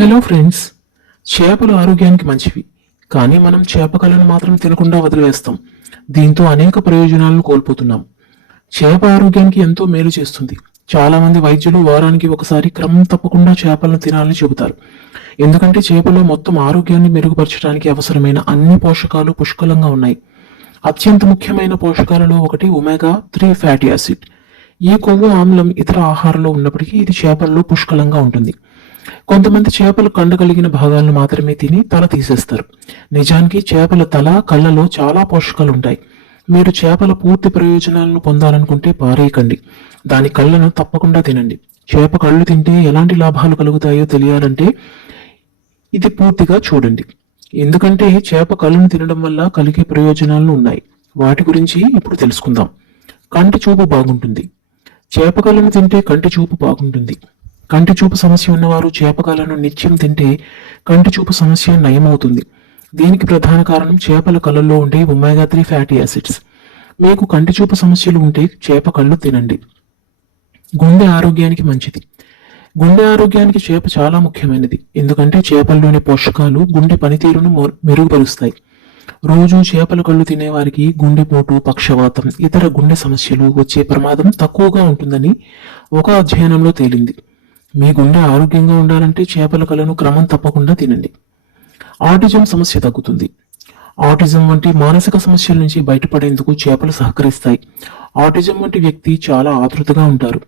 Hello friends చేపలు ఆరోగ్యానికి మంచివి కానీ మనం చేప మాత్రం తినకుండా వదిలివేస్తాం. దీంతో అనేక ప్రయోజనాలను కోల్పోతున్నాం. చేప ఆరోగ్యానికి ఎంతో మేలు చేస్తుంది. చాలామంది వైద్యులు వారానికి ఒకసారి క్రమం తప్పకుండా చేపలను తినాలని చెబుతారు. ఎందుకంటే చేపలో మొత్తం ఆరోగ్యాన్ని మెరుగుపరచడానికి అవసరమైన అన్ని పోషకాలు పుష్కలంగా ఉన్నాయి. అత్యంత ముఖ్యమైన పోషకాలలో ఒకటి ఒమేగా త్రీ ఫ్యాటీ యాసిడ్. ఈ కొవ్వు ఆమ్లం ఇతర ఆహారంలో ఉన్నప్పటికీ ఇది చేపల్లో పుష్కలంగా ఉంటుంది. కొంతమంది చేపలు కండ కలిగిన భాగాలను మాత్రమే తిని తల తీసేస్తారు. నిజానికి చేపల తల కళ్ళలో చాలా పోషకాలు ఉంటాయి మీరు చేపల పూర్తి ప్రయోజనాలను పొందాలనుకుంటే పారేయకండి. దాని కళ్ళను తప్పకుండా తినండి. చేప కళ్ళు తింటే ఎలాంటి లాభాలు కలుగుతాయో తెలియాలంటే ఇది పూర్తిగా చూడండి. ఎందుకంటే చేప కళ్ళను తినడం వల్ల కలిగే ప్రయోజనాలు ఉన్నాయి. వాటి గురించి ఇప్పుడు తెలుసుకుందాం. కంటి చూపు బాగుంటుంది. చేప కళ్ళను తింటే కంటి చూపు బాగుంటుంది. కంటి చూపు సమస్య ఉన్నవారు చేప కళ్ళను నిత్యం తింటే కంటి చూపు సమస్య నయమవుతుంది. దీనికి ప్రధాన కారణం చేపల కళ్ళల్లో ఉండే ఒమేగా త్రీ ఫ్యాటీ యాసిడ్స్ మీకు కంటి చూపు సమస్యలు ఉంటే చేప కళ్ళు తినండి. గుండె ఆరోగ్యానికి మంచిది. గుండె ఆరోగ్యానికి చేప చాలా ముఖ్యమైనది. ఎందుకంటే చేపల్లోని పోషకాలు గుండె పనితీరును మెరుగుపరుస్తాయి. రోజు చేపల కళ్ళు తినేవారికి గుండెపోటు పక్షవాతం ఇతర గుండె సమస్యలు వచ్చే ప్రమాదం తక్కువగా ఉంటుందని ఒక అధ్యయనంలో తేలింది. మీ గుండె ఆరోగ్యంగా ఉండాలంటే చేపల కలను క్రమం తప్పకుండా తినండి. ఆటిజం సమస్య తగ్గుతుంది. ఆటిజం వంటి మానసిక సమస్యల నుంచి బయటపడేందుకు చేపలు సహకరిస్తాయి. ఆటిజం వంటి వ్యక్తి చాలా ఆతృతగా ఉంటారు.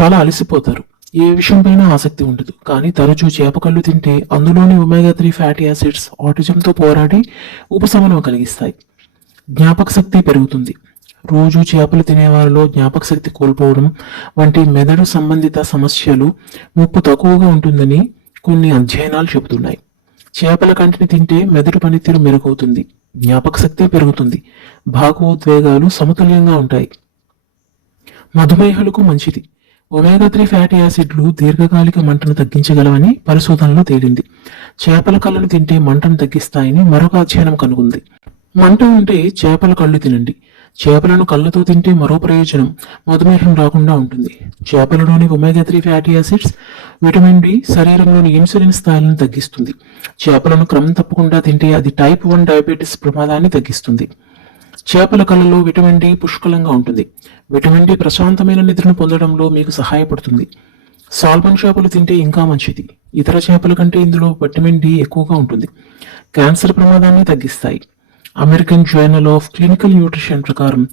చాలా అలసిపోతారు. ఏ విషయంపైన ఆసక్తి ఉండదు. కానీ తరచూ చేప కళ్ళు తింటే అందులోని ఒమేగా త్రీ ఫ్యాటీ యాసిడ్స్ ఆటిజంతో పోరాడి ఉపశమనం కలిగిస్తాయి. జ్ఞాపక శక్తి పెరుగుతుంది. రోజు చేపలు తినేవారిలో జ్ఞాపక శక్తి కోల్పోవడం వంటి మెదడు సంబంధిత సమస్యలు ముప్పు తక్కువగా ఉంటుందని కొన్ని అధ్యయనాలు చెబుతున్నాయి. చేపల కంటిని తింటే మెదడు పనితీరు మెరుగవుతుంది జ్ఞాపక శక్తి పెరుగుతుంది భాగోద్వేగాలు సమతుల్యంగా ఉంటాయి. మధుమేహులకు మంచిది. ఒమేగా త్రీ ఫ్యాటీ యాసిడ్లు దీర్ఘకాలిక మంటను తగ్గించగలవని పరిశోధనలో తేలింది. చేపల కళ్ళను తింటే మంటను తగ్గిస్తాయని మరొక అధ్యయనం కనుగొంది. మంట ఉంటే చేపల కళ్ళు తినండి. చేపలను కళ్ళతో తింటే మరో ప్రయోజనం మధుమేహం రాకుండా ఉంటుంది. చేపలలోని omega three fatty acids vitamin D శరీరంలోని ఇన్సులిన్ స్థాయిలను తగ్గిస్తుంది. చేపలను క్రమం తప్పకుండా తింటే అది టైప్ వన్ డయాబెటీస్ ప్రమాదాన్ని తగ్గిస్తుంది. చేపల కళ్ళలో విటమిన్ డి పుష్కలంగా ఉంటుంది. విటమిన్ డి ప్రశాంతమైన నిద్రను పొందడంలో మీకు సహాయపడుతుంది. సాల్మన్ చేపలు తింటే ఇంకా మంచిది. ఇతర చేపల కంటే ఇందులో విటమిన్ డి ఎక్కువగా ఉంటుంది. క్యాన్సర్ ప్రమాదాన్ని తగ్గిస్తాయి. American journal of clinical nutrition ప్రకారం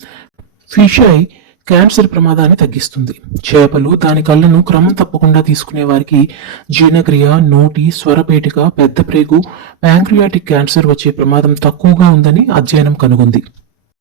ఫిష్ ఐ క్యాన్సర్ ప్రమాదాన్ని తగ్గిస్తుంది. చేపలు దాని కళ్ళను క్రమం తప్పకుండా తీసుకునే వారికి జీర్ణక్రియ నోటి స్వరపేటిక పెద్ద ప్రేగు ప్యాంక్రియాటిక్ క్యాన్సర్ వచ్చే ప్రమాదం తక్కువగా ఉందని అధ్యయనం కనుగొంది.